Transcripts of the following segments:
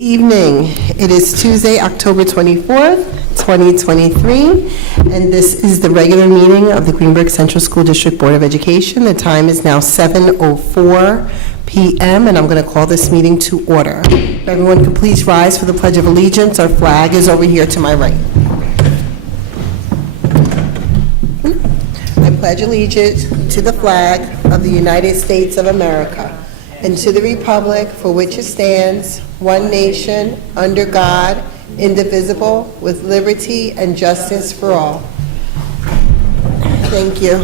Evening. It is Tuesday, October 24th, 2023, and this is the regular meeting of the Greenburgh Central School District Board of Education. The time is now 7:04 p.m., and I'm going to call this meeting to order. If everyone could please rise for the Pledge of Allegiance. Our flag is over here to my right. I pledge allegiance to the flag of the United States of America and to the republic for which it stands, one nation, under God, indivisible, with liberty and justice for all. Thank you.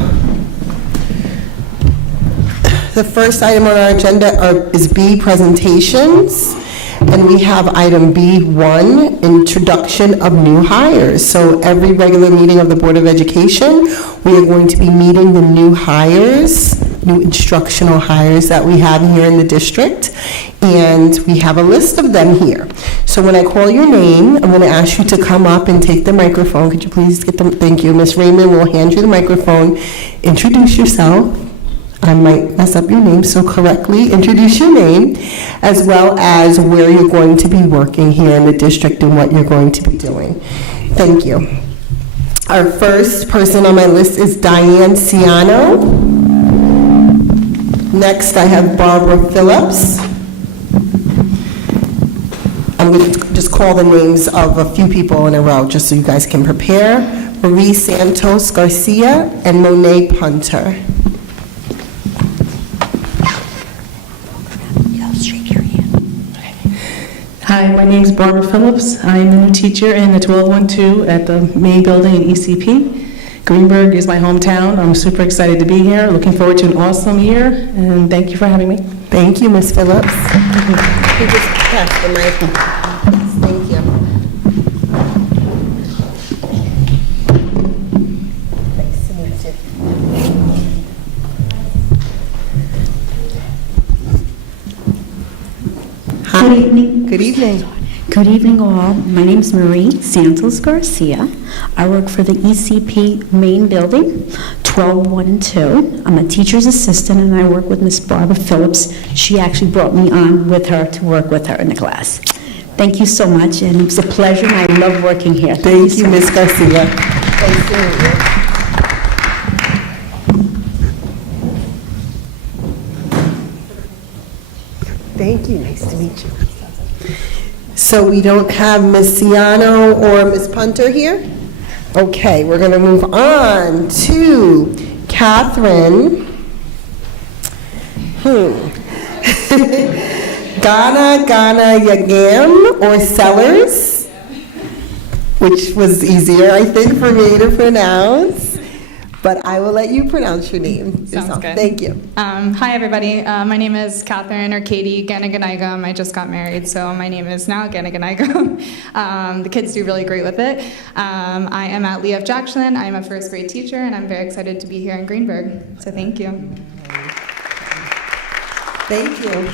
The first item on our agenda is B, presentations. And we have item B1, introduction of new hires. So every regular meeting of the Board of Education, we are going to be meeting the new hires, new instructional hires that we have here in the district. And we have a list of them here. So when I call your name, I'm going to ask you to come up and take the microphone. Could you please get them? Thank you. Ms. Raymond will hand you the microphone. Introduce yourself. I might mess up your name, so correctly introduce your name, as well as where you're going to be working here in the district and what you're going to be doing. Thank you. Our first person on my list is Diane Ciano. Next, I have Barbara Phillips. I'm going to just call the names of a few people in a row, just so you guys can prepare. Marie Santos Garcia and Monet Punter. Hi, my name is Barbara Phillips. I'm a new teacher in the 1212 at the main building in ECP. Greenburgh is my hometown. I'm super excited to be here. Looking forward to an awesome year, and thank you for having me. Thank you, Ms. Phillips. You just pass the mic. Thank you. Nice to meet you. Hi. Good evening. Good evening. Good evening, all. My name is Marie Santos Garcia. I work for the ECP main building, 12-1 and 2. I'm a teacher's assistant, and I work with Miss Barbara Phillips. She actually brought me on with her to work with her in the class. Thank you so much, and it was a pleasure, and I love working here. Thank you, Ms. Garcia. Nice to meet you. Thank you. Nice to meet you. So we don't have Ms. Ciano or Ms. Punter here? Okay, we're going to move on to Catherine. Ghana Yagam or Sellers, which was easier, I think, for me to pronounce. But I will let you pronounce your name. Sounds good. Thank you. Hi, everybody. My name is Catherine or Katie Ganaganaigam. I just got married, so my name is now Ganaganaigam. The kids do really great with it. I am at Lee F. Jackson. I'm a first grade teacher, and I'm very excited to be here in Greenburgh. So thank you. Thank you.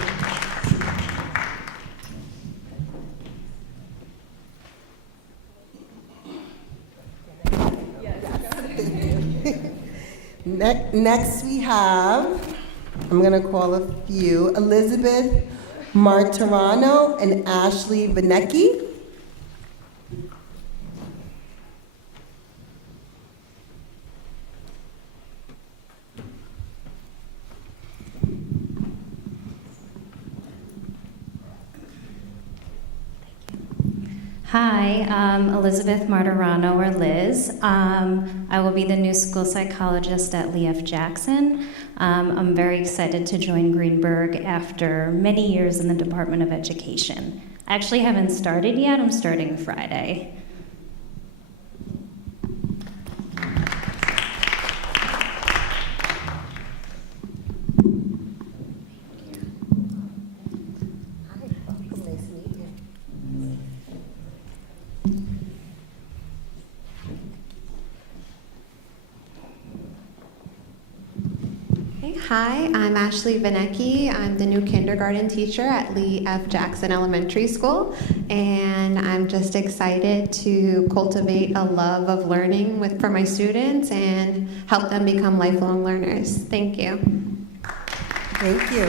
Next we have, I'm going to call a few, Elizabeth Martirano and Ashley Vanecki. Hi, Elizabeth Martirano, or Liz. I will be the new school psychologist at Lee F. Jackson. I'm very excited to join Greenburgh after many years in the Department of Education. I actually haven't started yet. I'm starting Friday. Hi, I'm Ashley Vanecki. I'm the new kindergarten teacher at Lee F. Jackson Elementary School, and I'm just excited to cultivate a love of learning for my students and help them become lifelong learners. Thank you. Thank you.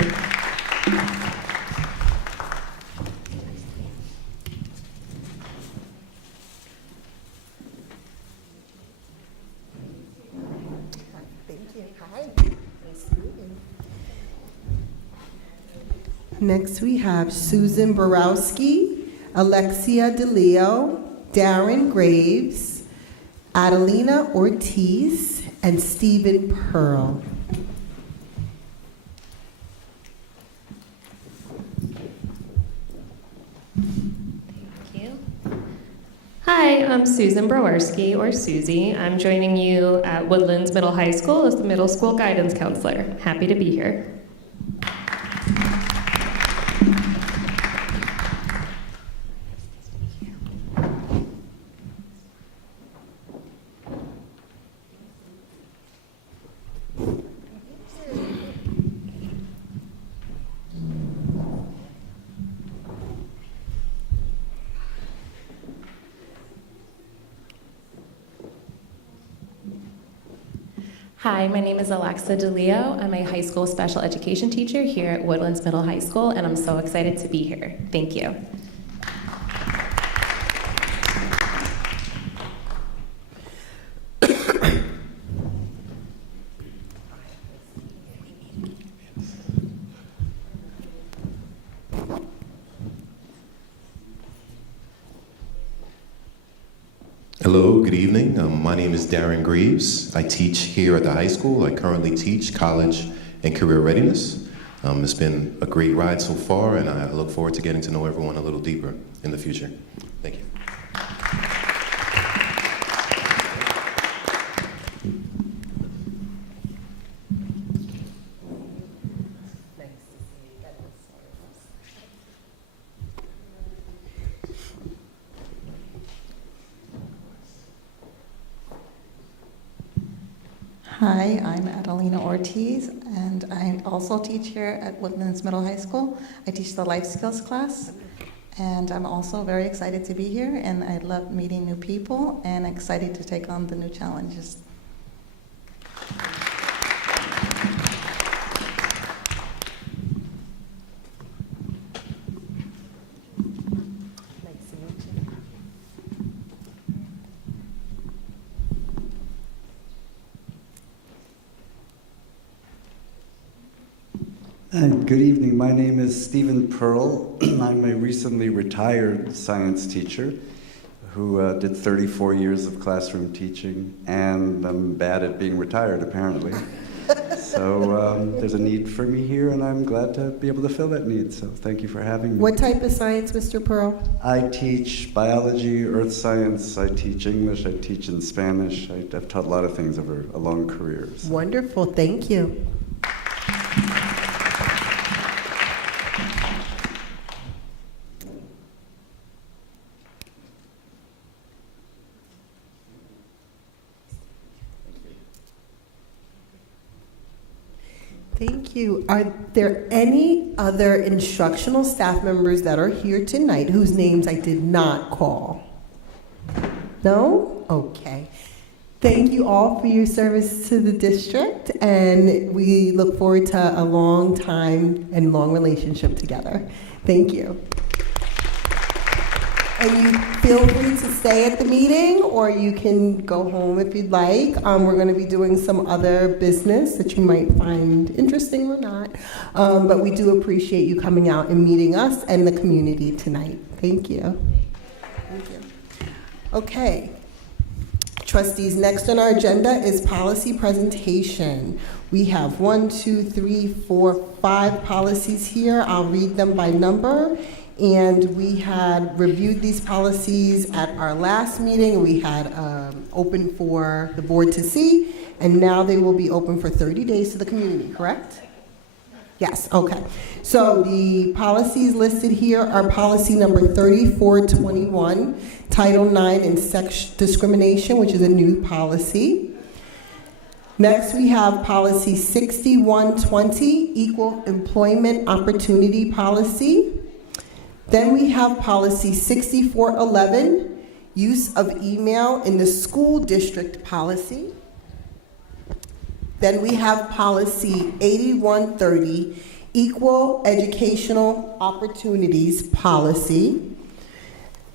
Next, we have Susan Borowski, Alexia DeLeo, Darren Graves, Adelina Ortiz, and Stephen Pearl. Thank you. Hi, I'm Susan Browerski, or Susie. I'm joining you at Woodlands Middle High School as the middle school guidance counselor. Happy to be here. Hi, my name is Alexa DeLeo. I'm a high school special education teacher here at Woodlands Middle High School, and I'm so excited to be here. Thank you. Hello, good evening. My name is Darren Graves. I teach here at the high school. I currently teach college and career readiness. It's been a great ride so far, and I look forward to getting to know everyone a little deeper in the future. Thank you. Hi, I'm Adelina Ortiz, and I also teach here at Woodlands Middle High School. I teach the life skills class, and I'm also very excited to be here, and I love meeting new people and excited to take on the new challenges. Good evening. My name is Stephen Pearl. I'm a recently retired science teacher who did 34 years of classroom teaching, and I'm bad at being retired, apparently. So there's a need for me here, and I'm glad to be able to fill that need. So thank you for having me. What type of science, Mr. Pearl? I teach biology, earth science, I teach English, I teach in Spanish. I've taught a lot of things over a long career. So. Wonderful, thank you. Thank you. Are there any other instructional staff members that are here tonight whose names I did not call? No? Okay. Thank you all for your service to the district, and we look forward to a long time and long relationship together. Thank you. And you feel free to stay at the meeting, or you can go home if you'd like. We're going to be doing some other business that you might find interesting or not. But we do appreciate you coming out and meeting us and the community tonight. Thank you. Thank you. Okay. Trustees, next on our agenda is policy presentation. We have 1, 2, 3, 4, 5 policies here. I'll read them by number. And we had reviewed these policies at our last meeting. We had open for the board to see, and now they will be open for 30 days to the community, correct? Yes, okay. So the policies listed here are policy number 3421, Title IX and sex discrimination, which is a new policy. Next, we have policy 6120, Equal Employment Opportunity Policy. Then we have policy 6411, use of email in the school district policy. Then we have policy 8130, equal educational opportunities policy.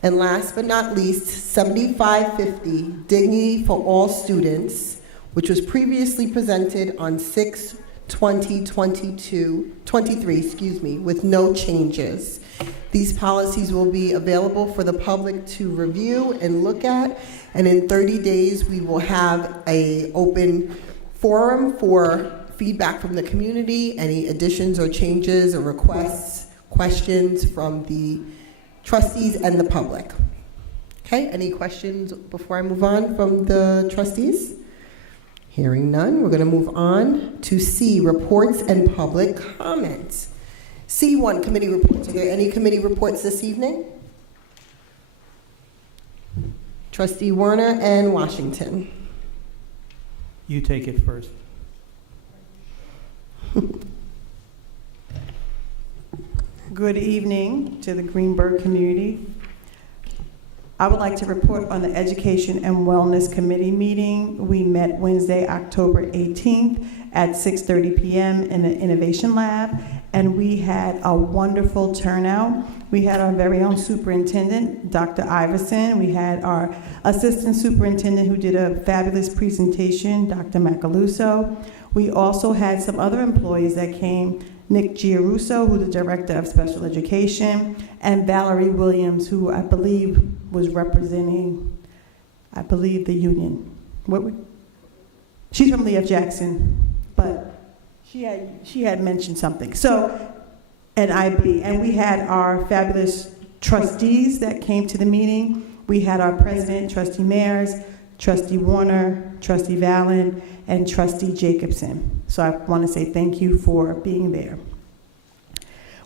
And last but not least, 7550, dignity for all students, which was previously presented on 6 2023, with no changes. These policies will be available for the public to review and look at, and in 30 days, we will have an open forum for feedback from the community, any additions or changes or requests, questions from the trustees and the public. Okay, any questions before I move on from the trustees? Hearing none, we're going to move on to C, reports and public comments. C1, committee reports. Are there any committee reports this evening? Trustee Warner and Washington. You take it first. Good evening to the Greenburgh community. I would like to report on the Education and Wellness Committee meeting. We met Wednesday, October 18th at 6:30 p.m. in the Innovation Lab, and we had a wonderful turnout. We had our very own superintendent, Dr. Iverson. We had our assistant superintendent who did a fabulous presentation, Dr. Macaluso. We also had some other employees that came, Nick Giarusso, who's the Director of Special Education, and Valerie Williams, who I believe was representing, the union. She's from Lee F. Jackson, but she had mentioned something. So, and IB, and we had our fabulous trustees that came to the meeting. We had our president, Trustee Mayers, Trustee Warner, Trustee Vallon, and Trustee Jacobson. So I want to say thank you for being there.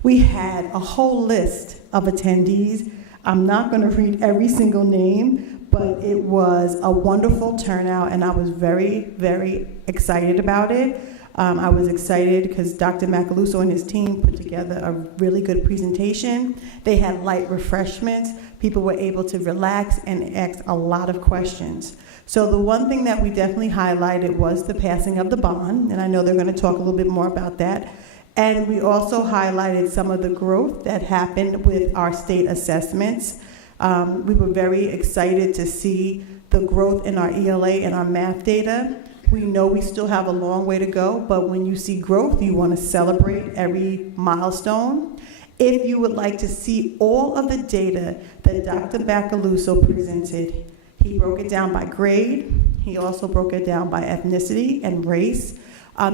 We had a whole list of attendees. I'm not going to read every single name, but it was a wonderful turnout, and I was very, very excited about it. I was excited because Dr. Macaluso and his team put together a really good presentation. They had light refreshments. People were able to relax and ask a lot of questions. So the one thing that we definitely highlighted was the passing of the bond, and I know they're going to talk a little bit more about that. And we also highlighted some of the growth that happened with our state assessments. We were very excited to see the growth in our ELA and our math data. We know we still have a long way to go, but when you see growth, you want to celebrate every milestone. If you would like to see all of the data that Dr. Macaluso presented, he broke it down by grade. He also broke it down by ethnicity and race.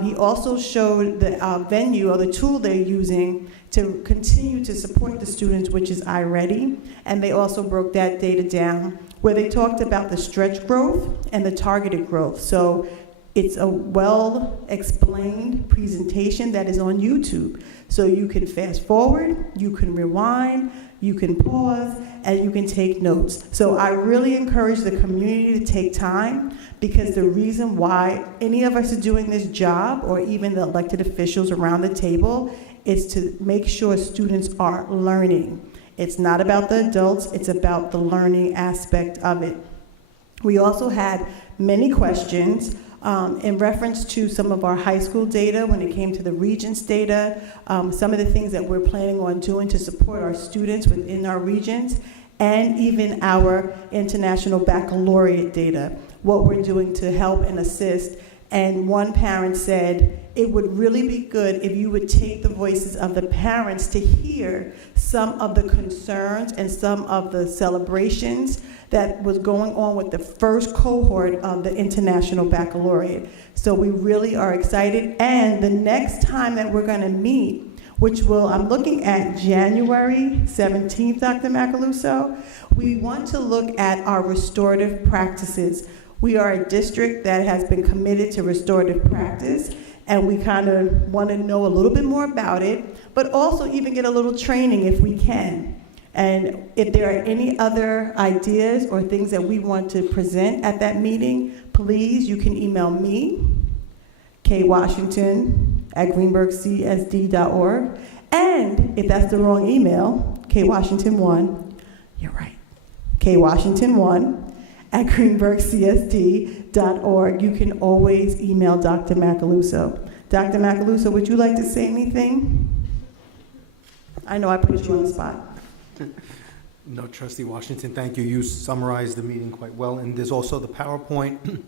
He also showed the venue or the tool they're using to continue to support the students, which is iReady. And they also broke that data down where they talked about the stretch growth and the targeted growth. So it's a well-explained presentation that is on YouTube. So you can fast forward, you can rewind, you can pause, and you can take notes. So I really encourage the community to take time, because the reason why any of us are doing this job, or even the elected officials around the table, is to make sure students are learning. It's not about the adults, it's about the learning aspect of it. We also had many questions in reference to some of our high school data when it came to the Regents data, some of the things that we're planning on doing to support our students within our regions, and even our international baccalaureate data, what we're doing to help and assist. And one parent said, it would really be good if you would take the voices of the parents to hear some of the concerns and some of the celebrations that was going on with the first cohort of the International Baccalaureate. So we really are excited. And the next time that we're going to meet, which I'm looking at January 17th, Dr. Macaluso, we want to look at our restorative practices. We are a district that has been committed to restorative practice, and we kind of want to know a little bit more about it, but also even get a little training if we can. And if there are any other ideas or things that we want to present at that meeting, please, you can email me, kwashington@greenburghcsd.org. And if that's the wrong email, kwashington1, you're right, kwashington1@greenburghcsd.org. You can always email Dr. Macaluso. Dr. Macaluso, would you like to say anything? I know I put you on the spot. No, Trustee Washington, thank you. You summarized the meeting quite well, and there's also the PowerPoint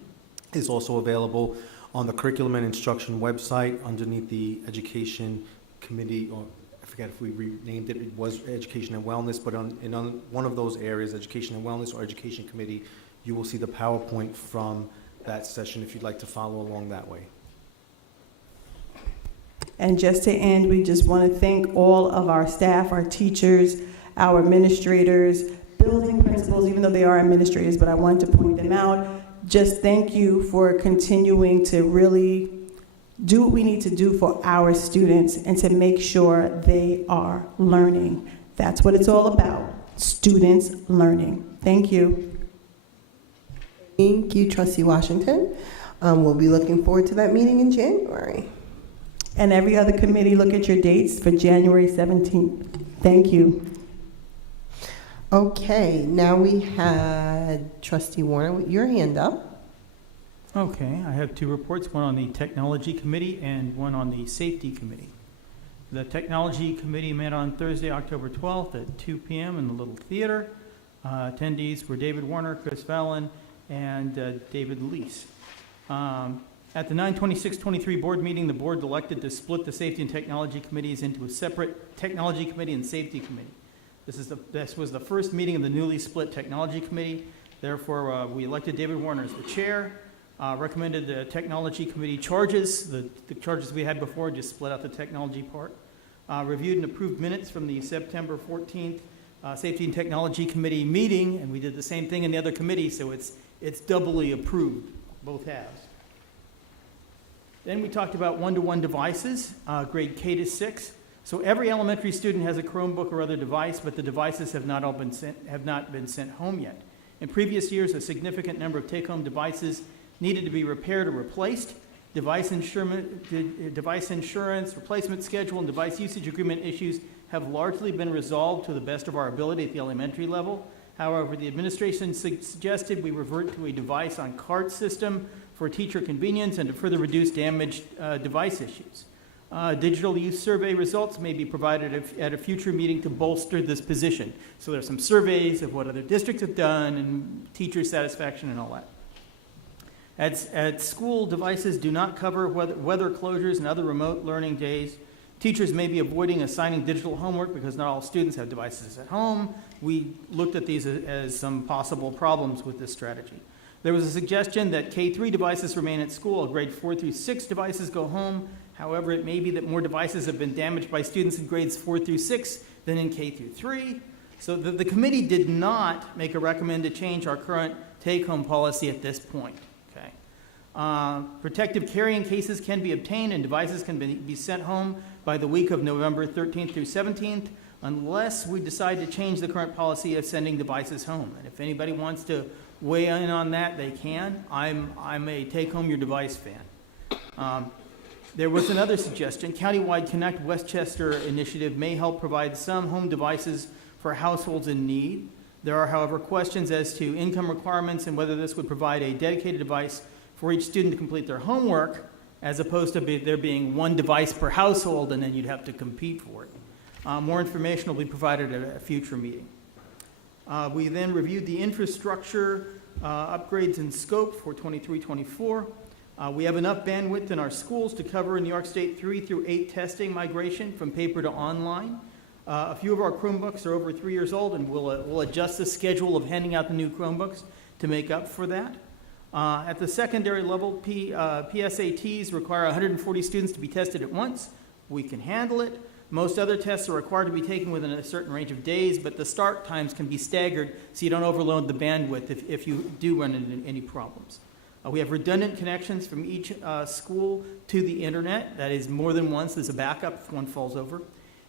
is also available on the Curriculum and Instruction website underneath the Education Committee, or I forget if we renamed it, it was Education and Wellness, but in one of those areas, Education and Wellness or Education Committee, you will see the PowerPoint from that session if you'd like to follow along that way. And just to end, we just want to thank all of our staff, our teachers, our administrators, building principals, even though they are administrators, but I wanted to point them out. Just thank you for continuing to really do what we need to do for our students and to make sure they are learning. That's what it's all about, students learning. Thank you. Thank you, Trustee Washington. We'll be looking forward to that meeting in January. And every other committee, look at your dates for January 17th. Thank you. Okay, now we had Trustee Warner with your hand up. Okay, I have two reports, one on the Technology Committee and one on the Safety Committee. The Technology Committee met on Thursday, October 12th at 2 p.m. in the Little Theater. Attendees were David Warner, Chris Fallon, and David Leese. At the 9/26/23 board meeting, the board elected to split the Safety and Technology Committees into a separate Technology Committee and Safety Committee. This was the first meeting of the newly split Technology Committee. Therefore, we elected David Warner as the chair, recommended the Technology Committee charges, the charges we had before, just split out the technology part, reviewed and approved minutes from the September 14th Safety and Technology Committee meeting, and we did the same thing in the other committee, so it's doubly approved, both halves. Then we talked about one-to-one devices, grade K to 6. So every elementary student has a Chromebook or other device, but the devices have not been sent home yet. In previous years, a significant number of take-home devices needed to be repaired or replaced. Device insurance, replacement schedule, and device usage agreement issues have largely been resolved to the best of our ability at the elementary level. However, the administration suggested we revert to a device-on-cart system for teacher convenience and to further reduce damaged device issues. Digital use survey results may be provided at a future meeting to bolster this position. So there's some surveys of what other districts have done and teacher satisfaction and all that. At school, devices do not cover weather closures and other remote learning days. Teachers may be avoiding assigning digital homework because not all students have devices at home. We looked at these as some possible problems with this strategy. There was a suggestion that K-3 devices remain at school, grade 4 through 6 devices go home. However, it may be that more devices have been damaged by students in grades 4 through 6 than in K through 3. So the committee did not make a recommend to change our current take-home policy at this point. Okay. Protective carrying cases can be obtained and devices can be sent home by the week of November 13th through 17th, unless we decide to change the current policy of sending devices home. And if anybody wants to weigh in on that, they can. I'm a take home your device fan. There was another suggestion. Countywide Connect Westchester initiative may help provide some home devices for households in need. There are, however, questions as to income requirements and whether this would provide a dedicated device for each student to complete their homework, as opposed to there being one device per household and then you'd have to compete for it. More information will be provided at a future meeting. We then reviewed the infrastructure upgrades in scope for 23-24. We have enough bandwidth in our schools to cover New York State 3 through 8 testing migration from paper to online. A few of our Chromebooks are over 3 years old, and we'll adjust the schedule of handing out the new Chromebooks to make up for that. At the secondary level, PSATs require 140 students to be tested at once. We can handle it. Most other tests are required to be taken within a certain range of days, but the start times can be staggered so you don't overload the bandwidth if you do run into any problems. We have redundant connections from each school to the internet. That is more than once. There's a backup if one falls over.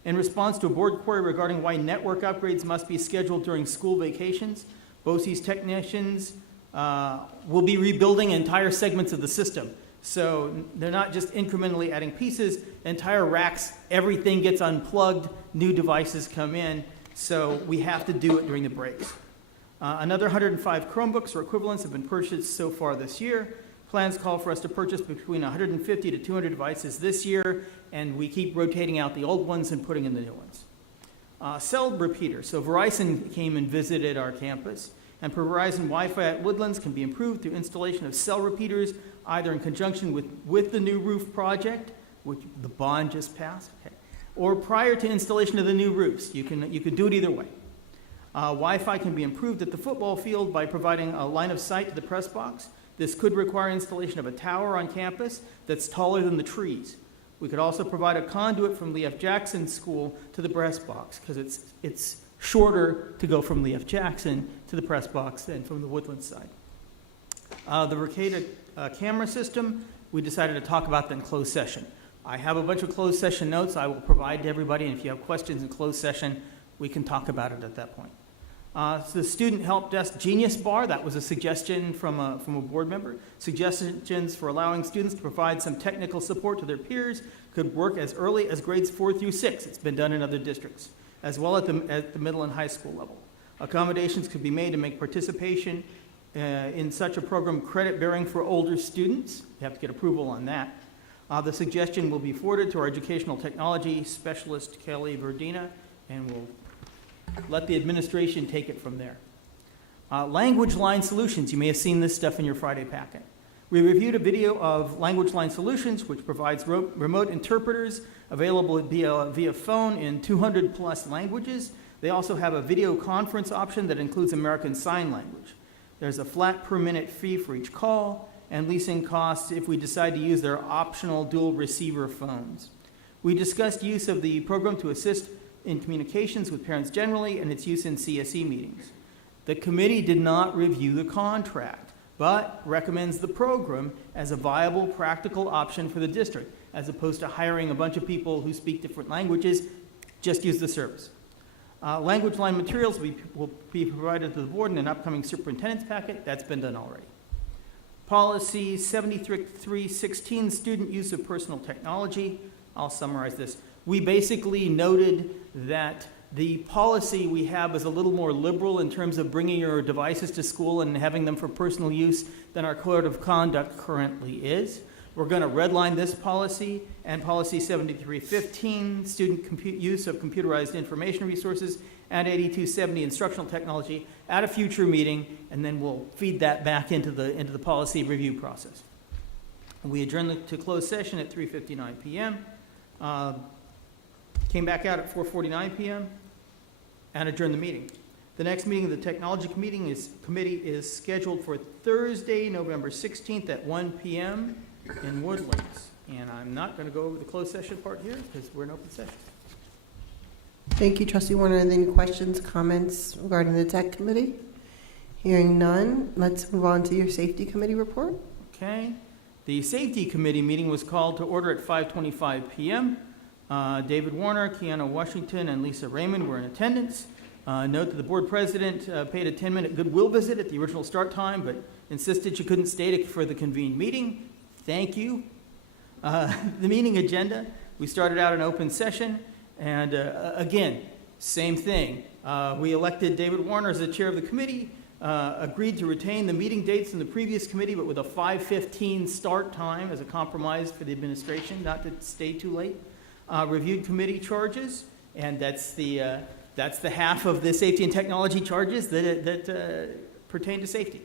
In response to a board query regarding why network upgrades must be scheduled during school vacations, BOCES technicians will be rebuilding entire segments of the system. So they're not just incrementally adding pieces, entire racks, everything gets unplugged, new devices come in, so we have to do it during the breaks. Another 105 Chromebooks or equivalents have been purchased so far this year. Plans call for us to purchase between 150 to 200 devices this year, and we keep rotating out the old ones and putting in the new ones. Cell repeater. So Verizon came and visited our campus, and Verizon Wi-Fi at Woodlands can be improved through installation of cell repeaters, either in conjunction with the new roof project, which the bond just passed, okay, or prior to installation of the new roofs. You can do it either way. Wi-Fi can be improved at the football field by providing a line of sight to the press box. This could require installation of a tower on campus that's taller than the trees. We could also provide a conduit from Lee F. Jackson School to the press box, because it's shorter to go from Lee F. Jackson to the press box than from the Woodlands side. The Ricada camera system, we decided to talk about that in closed session. I have a bunch of closed session notes I will provide to everybody, and if you have questions in closed session, we can talk about it at that point. So the Student Help Desk Genius Bar, that was a suggestion from a board member. Suggestions for allowing students to provide some technical support to their peers could work as early as grades 4 through 6. It's been done in other districts, as well at the middle and high school level. Accommodations could be made to make participation in such a program credit-bearing for older students. You have to get approval on that. The suggestion will be forwarded to our educational technology specialist, Kelly Verdina, and we'll let the administration take it from there. Language Line Solutions. You may have seen this stuff in your Friday packet. We reviewed a video of Language Line Solutions, which provides remote interpreters available via phone in 200+ languages. They also have a video conference option that includes American Sign Language. There's a flat per minute fee for each call, and leasing costs if we decide to use their optional dual receiver phones. We discussed use of the program to assist in communications with parents generally, and its use in CSE meetings. The committee did not review the contract, but recommends the program as a viable, practical option for the district, as opposed to hiring a bunch of people who speak different languages. Just use the service. Language Line materials will be provided to the board in an upcoming superintendent's packet. That's been done already. Policy 7316, student use of personal technology. I'll summarize this. We basically noted that the policy we have is a little more liberal in terms of bringing your devices to school and having them for personal use than our code of conduct currently is. We're going to redline this policy and policy 7315, student use of computerized information resources, and 8270, instructional technology, at a future meeting, and then we'll feed that back into the policy review process. We adjourned to closed session at 3:59 p.m. Came back out at 4:49 p.m. and adjourned the meeting. The next meeting of the Technology Committee is scheduled for Thursday, November 16th at 1 p.m. in Woodlands. And I'm not going to go over the closed session part here because we're in open session. Thank you, Trustee Warner. Any questions, comments regarding the Tech Committee? Hearing none, let's move on to your Safety Committee report. Okay. The Safety Committee meeting was called to order at 5:25 p.m. David Warner, Kiana Washington, and Lisa Raymond were in attendance. Note that the board president paid a 10-minute goodwill visit at the original start time, but insisted she couldn't stay for the convened meeting. Thank you. The meeting agenda, we started out in open session, and again, same thing. We elected David Warner as the chair of the committee, agreed to retain the meeting dates in the previous committee, but with a 5:15 start time as a compromise for the administration, not to stay too late. Reviewed committee charges, and that's the half of the safety and technology charges that pertain to safety.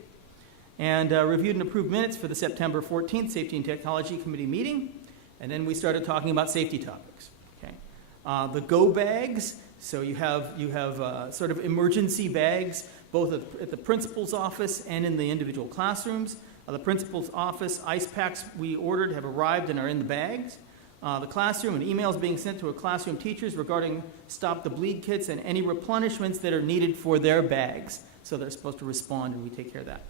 And reviewed and approved minutes for the September 14th Safety and Technology Committee meeting, and then we started talking about safety topics. Okay, the go bags. So you have sort of emergency bags, both at the principal's office and in the individual classrooms. The principal's office ice packs we ordered have arrived and are in the bags. The classroom and emails being sent to our classroom teachers regarding Stop the Bleed kits and any replenishments that are needed for their bags. So they're supposed to respond, and we take care of that.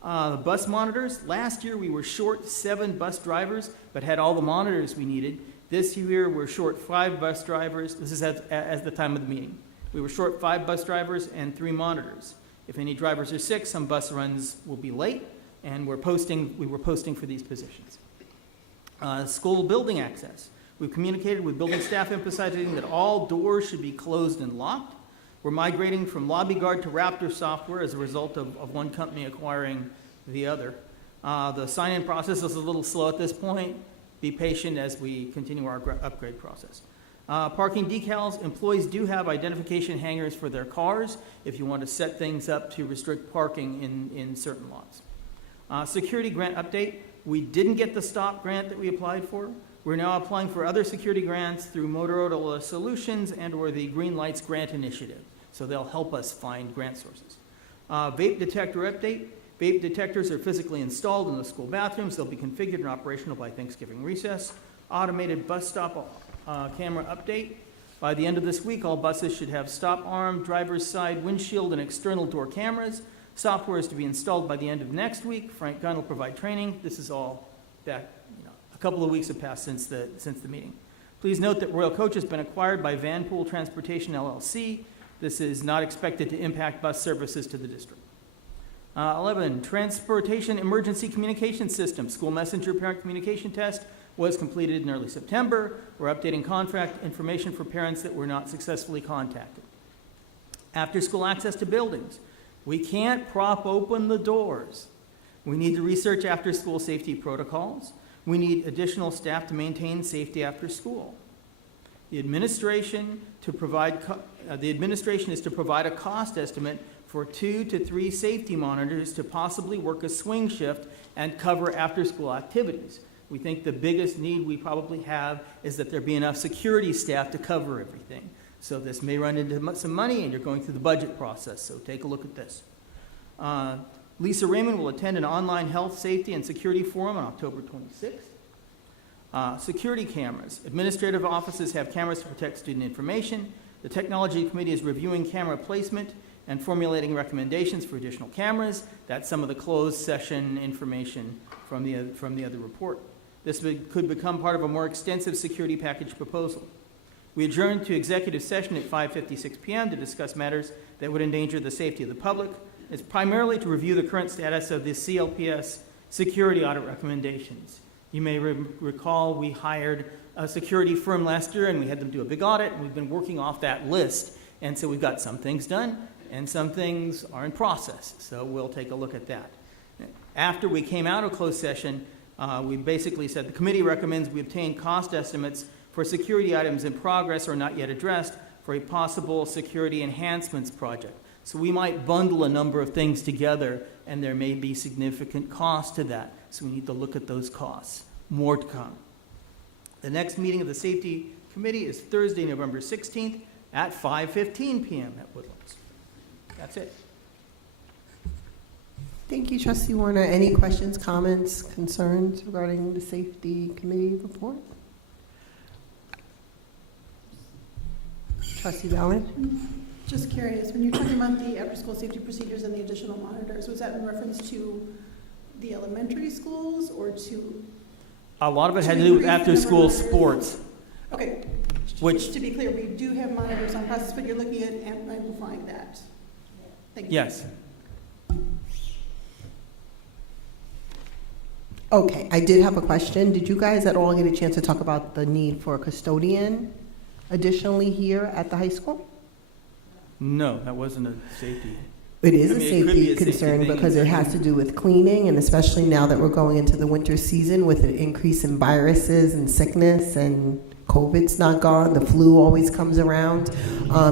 The bus monitors. Last year we were short 7 bus drivers, but had all the monitors we needed. This year we're short 5 bus drivers. This is at the time of the meeting. We were short 5 bus drivers and 3 monitors. If any drivers are sick, some bus runs will be late, and we were posting for these positions. School building access. We've communicated with building staff emphasizing that all doors should be closed and locked. We're migrating from LobbyGuard to Raptor software as a result of one company acquiring the other. The sign-in process is a little slow at this point. Be patient as we continue our upgrade process. Parking decals, employees do have identification hangers for their cars if you want to set things up to restrict parking in certain lots. Security grant update, we didn't get the STOP grant that we applied for. We're now applying for other security grants through Motorola Solutions and/or the Green Lights Grant Initiative, so they'll help us find grant sources. Vape detector update, vape detectors are physically installed in the school bathrooms. They'll be configured and operational by Thanksgiving recess. Automated bus stop camera update. By the end of this week, all buses should have stop arm, driver's side, windshield, and external door cameras. Software is to be installed by the end of next week. Frank Gunn will provide training. This is all back, a couple of weeks have passed since the meeting. Please note that Royal Coach has been acquired by Vanpool Transportation LLC. This is not expected to impact bus services to the district. 11, Transportation Emergency Communication System. School messenger parent communication test was completed in early September. We're updating contract information for parents that were not successfully contacted. After school access to buildings. We can't prop open the doors. We need to research after school safety protocols. We need additional staff to maintain safety after school. The administration is to provide a cost estimate for 2 to 3 safety monitors to possibly work a swing shift and cover after school activities. We think the biggest need we probably have is that there be enough security staff to cover everything. So this may run into some money, and you're going through the budget process, so take a look at this. Lisa Raymond will attend an online health, safety, and security forum on October 26th. Security cameras. Administrative offices have cameras to protect student information. The Technology Committee is reviewing camera placement and formulating recommendations for additional cameras. That's some of the closed session information from the other report. This could become part of a more extensive security package proposal. We adjourned to executive session at 5:56 p.m. to discuss matters that would endanger the safety of the public. It's primarily to review the current status of the CLPS security audit recommendations. You may recall we hired a security firm last year and we had them do a big audit, and we've been working off that list. And so we've got some things done and some things are in process. So we'll take a look at that. After we came out of closed session, we basically said the committee recommends we obtain cost estimates for security items in progress or not yet addressed for a possible security enhancements project. So we might bundle a number of things together, and there may be significant cost to that. So we need to look at those costs. More to come. The next meeting of the Safety Committee is Thursday, November 16th at 5:15 p.m. at Woodlands. That's it. Thank you, Trustee Warner. Any questions, comments, concerns regarding the Safety Committee report? Trustee Ballin? Just curious, when you're talking about the after-school safety procedures and the additional monitors, was that in reference to the elementary schools or to? A lot of it had to do with after-school sports. Okay. Which, just to be clear, we do have monitors on process, but you're looking at amplifying that. Thank you. yes. Okay, I did have a question. Did you guys at all get a chance to talk about the need for a custodian additionally here at the high school? No, that wasn't a safety. It is I a mean, it could safety be a safety concern thing. because it has to do with cleaning, and especially now that we're going into the winter season with an increase in viruses and sickness, and COVID's not gone, the flu always comes around.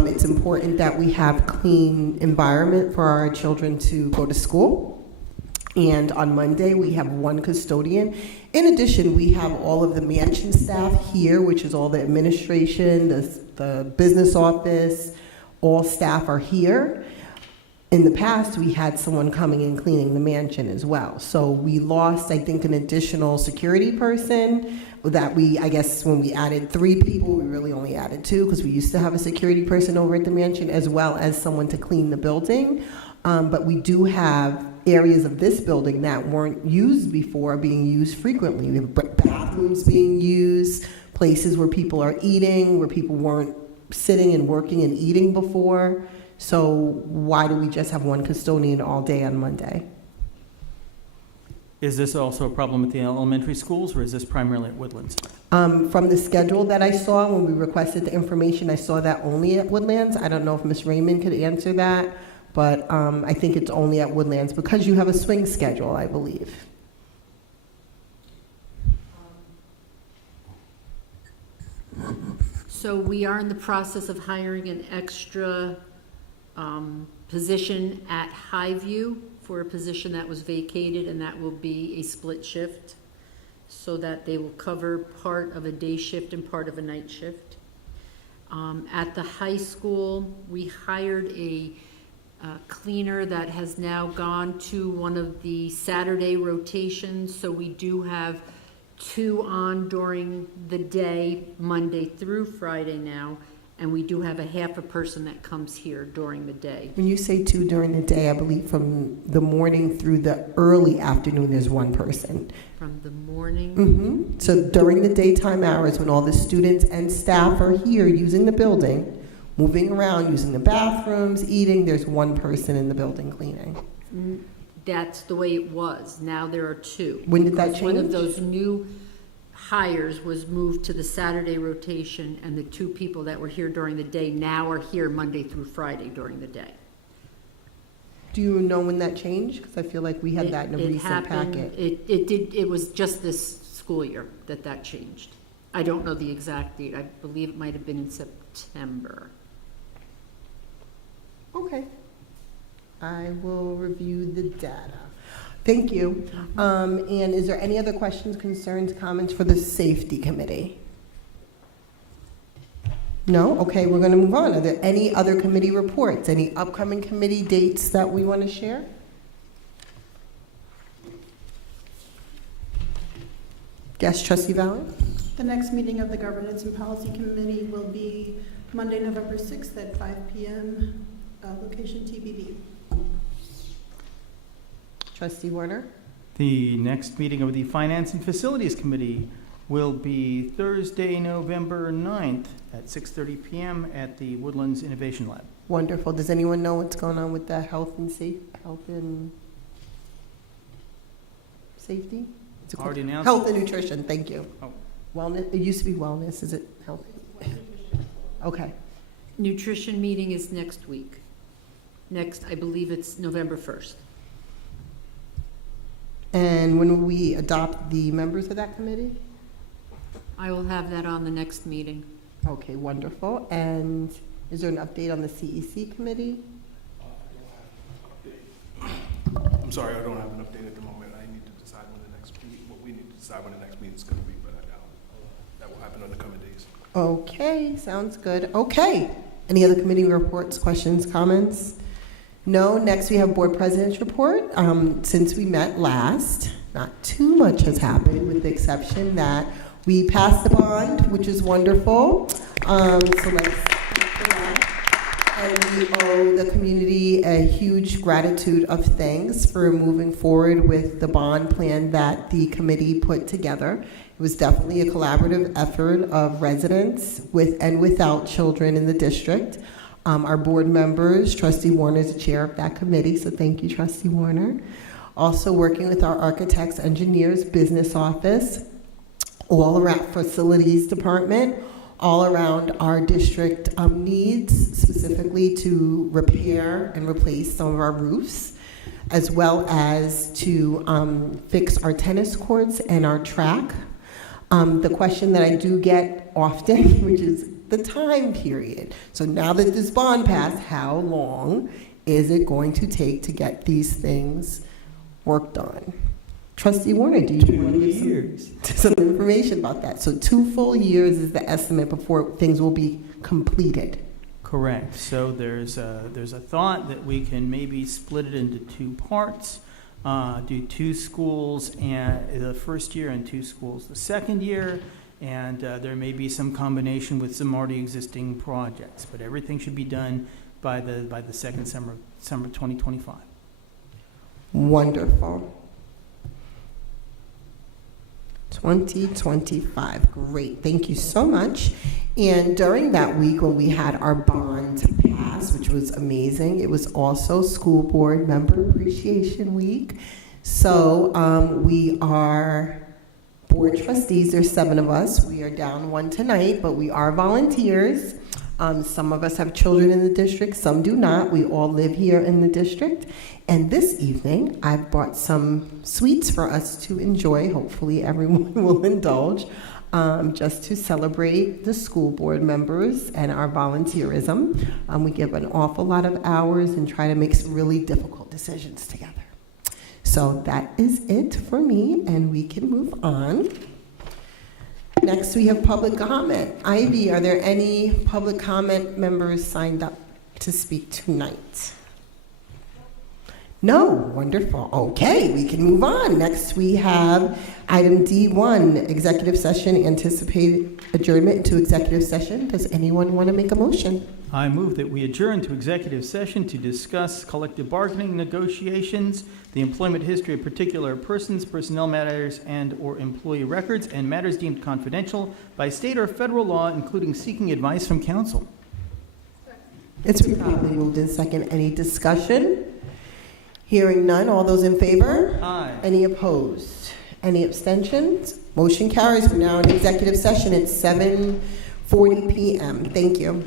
It's important that we have clean environment for our children to go to school. And on Monday, we have one custodian. In addition, we have all of the mansion staff here, which is all the administration, the business office, all staff are here. In the past, we had someone coming and cleaning the mansion as well. So we lost, I think, an additional security person that I guess when we added 3 people, we really only added 2 because we used to have a security person over at the mansion as well as someone to clean the building. But we do have areas of this building that weren't used before being used frequently. We have bathrooms being used, places where people are eating, where people weren't sitting and working and eating before. So why do we just have one custodian all day on Monday? Is this also a problem at the elementary schools, or is this primarily at Woodlands? From the schedule that I saw when we requested the information, I saw that only at Woodlands. I don't know if Ms. Raymond could answer that, but I think it's only at Woodlands because you have a swing schedule, I believe. So we are in the process of hiring an extra position at Highview for a position that was vacated, and that will be a split shift, so that they will cover part of a day shift and part of a night shift. At the high school, we hired a cleaner that has now gone to one of the Saturday rotations, so we do have 2 on during the day, Monday through Friday now, and we do have a half a person that comes here during the day. When you say 2 during the day, I believe from the morning through the early afternoon, there's 1 person. From the morning? Mm-hmm. So during the daytime hours, when all the students and staff are here using the building, moving around, using the bathrooms, eating, there's 1 person in the building cleaning. That's the way it was. Now there are 2. When did that Because one of change? those new hires was moved to the Saturday rotation, and the 2 people that were here during the day now are here Monday through Friday during the day. Do you know when that changed? Because I feel like we had that in a It recent happened- packet. It was just this school year that changed. I don't know the exact date. I believe it might have been in September. Okay. I will review the data. Thank you. And is there any other questions, concerns, comments for the safety committee? No? Okay, we're going to move on. Are there any other committee reports? Any upcoming committee dates that we want to share? Yes, Trustee Valen? The next meeting of the Governance and Policy Committee will be Monday, November 6th at 5 p.m., location TBD. Trustee Warner? The next meeting of the Finance and Facilities Committee will be Thursday, November 9th at 6:30 p.m. at the Woodlands Innovation Lab. Wonderful. Does anyone know what's going on with the health and safety? It's Already announced? Health and nutrition, thank you. Oh. Wellness, it used to be wellness, is it health? Okay. Nutrition meeting is next week. Next, I believe it's November 1st. And when will we adopt the members of that committee? I will have that on the next meeting. Okay, wonderful. And is there an update on the CEC committee? I'm sorry, I don't have an update at the moment. I need to decide when the next meeting, what we need to decide when the next meeting is going to be, but that will happen in the coming days. Okay, sounds good. Okay. Any other committee reports, questions, comments? No. Next, we have board president's report. Since we met last, not too much has happened, with the exception that we passed the bond, which is wonderful. So let's and we owe the community a huge gratitude of thanks for moving forward with the bond plan that the committee put together. It was definitely a collaborative effort of residents with and without children in the district. Our board members, Trustee Warner is the chair of that committee, so thank you, Trustee Warner. Also working with our architects, engineers, business office, all around facilities department, all around our district needs, specifically to repair and replace some of our roofs, as well as to fix our tennis courts and our track. The question that I do get often, which is the time period. So now that this bond passed, how long is it going to take to get these things worked on? Trustee Warner, do you want to give some information about that? So 2 full years is the estimate before things will be completed. Correct. So there's a thought that we can maybe split it into 2 parts, do 2 schools and the first year and 2 schools the second year, and there may be some combination with some already existing projects, but everything should be done by the second summer 2025. Wonderful. 2025, great, thank you so much. And during that week when we had our bond pass, which was amazing, it was also School Board Member Appreciation Week. So we are board trustees, there's 7 of us. We are down 1 tonight, but we are volunteers. Some of us have children in the district, some do not. We all live here in the district. And this evening, I've brought some sweets for us to enjoy. Hopefully everyone will indulge. just to celebrate the school board members and our volunteerism. We give an awful lot of hours and try to make some really difficult decisions together. So that is it for me, and we can move on. Next, we have public comment. Ivy, are there any public comment members signed up to speak tonight? No? Wonderful. Okay, we can move on. Next, we have item D1, executive session, anticipated adjournment into executive session. Does anyone want to make a motion? I move that we adjourn to executive session to discuss collective bargaining negotiations, the employment history of particular persons, personnel matters, and/or employee records, and matters deemed confidential by state or federal law, including seeking advice from counsel. It's been properly moved in second. Any discussion? Hearing none. All those in favor? Aye. Any opposed? Any abstentions? Motion carries. We're now in executive session at 7:40 p.m. Thank you.